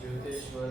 ज्योतेश्वर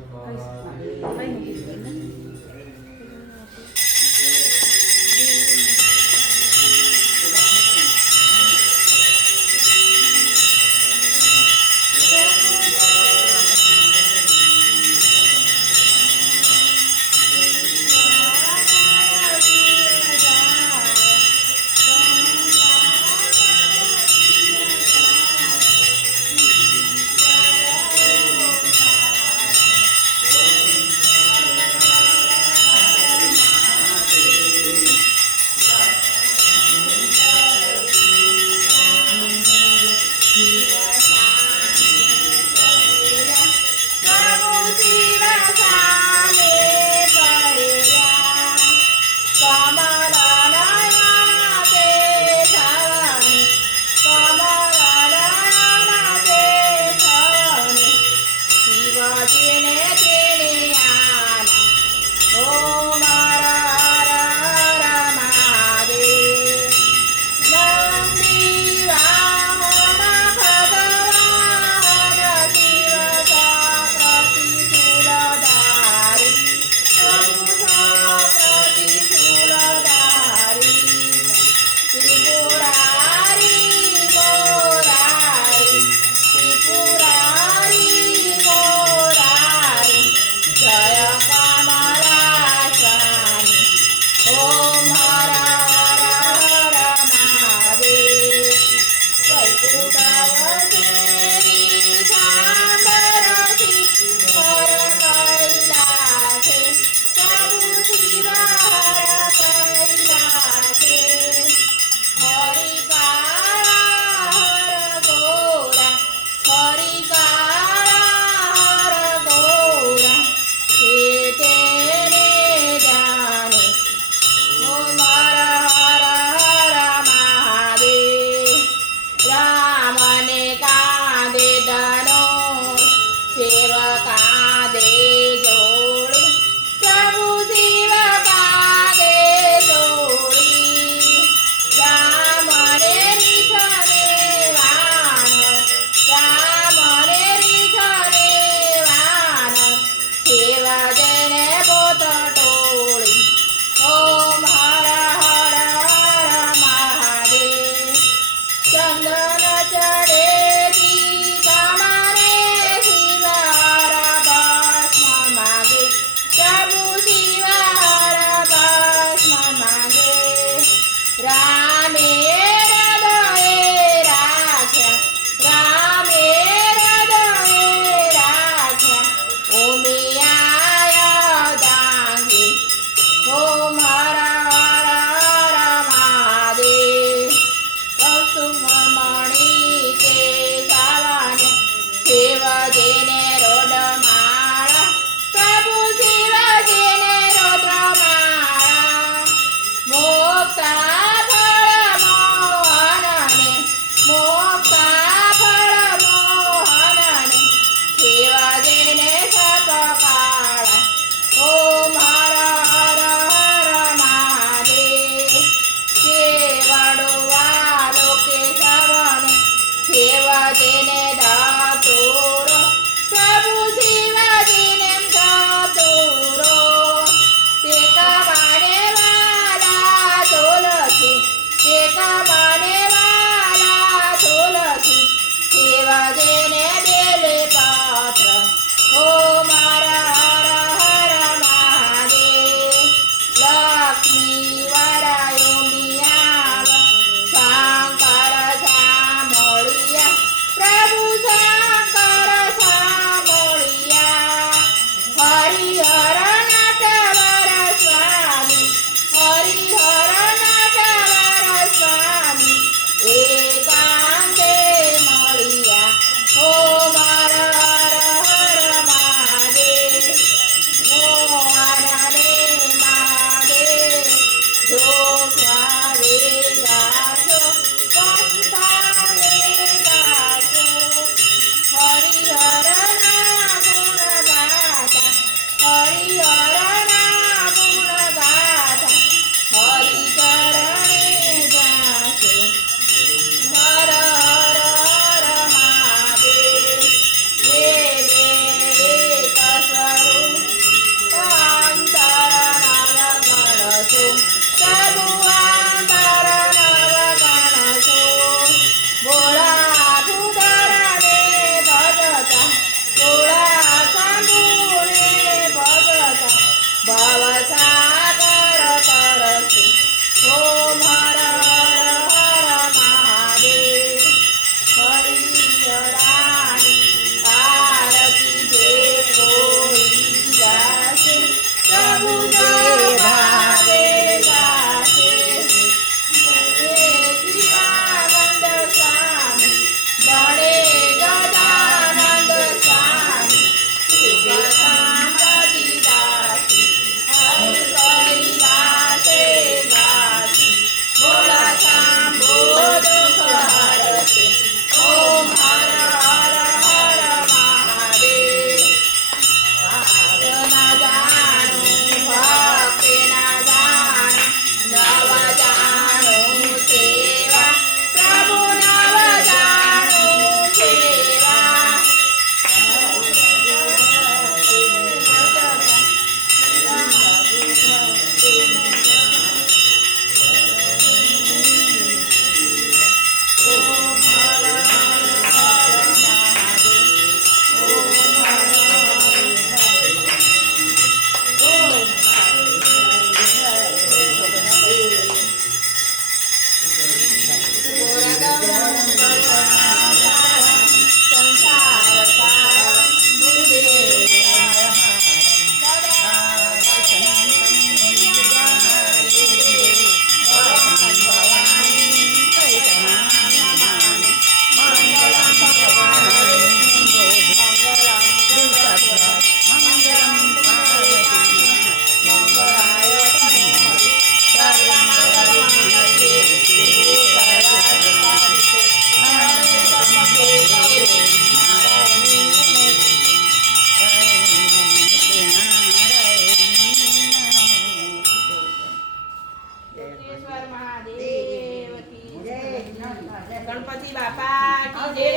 બાપા કી જય,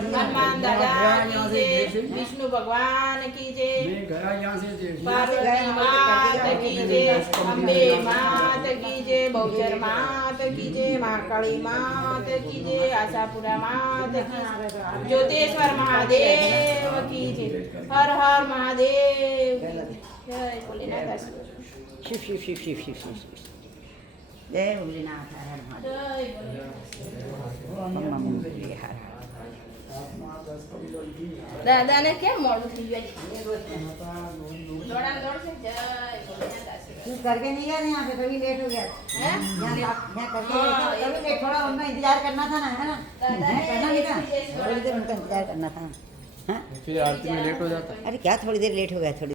હનુમાન દાદા કી જય, વિષ્ણુ ભગવાન કી જય, પાર્વતી માત કી જય, અંબે માત કી જય, બહુચર માત કી જય, મહાકાળી માત કી જય, આશાપુરા માત કી જય, જ્યોતેશ્વર મહાદેવ કી જય, હર હર મહાદેવ કી જય. જય ભોલેનાથ. શિવ શિવ શિવ શિવ શિવ શિવ શિવ. જય ભોલેનાથ. હર હર મહાદેવ. જય ભોલેનાથ. ઓમ નમઃ ભગવતે હર હર. દાદાને કેમ મોડું થઈ જાય? દોડામ દોડ છે. જય ભોલેનાથ. આશીર્વાદ. तू करके नहीं गया यहाँ पे, तभी लेट हो गया हैं? यहाँ करके तभी लेट, थोड़ा उनका इंतजार करना था ना, है ना? करना नहीं था, थोड़ी देर उनका इंतजार करना था. हाँ फिर आरती में लेट हो जाता है। अरे क्या थोड़ी देर लेट हो गया, थोड़ी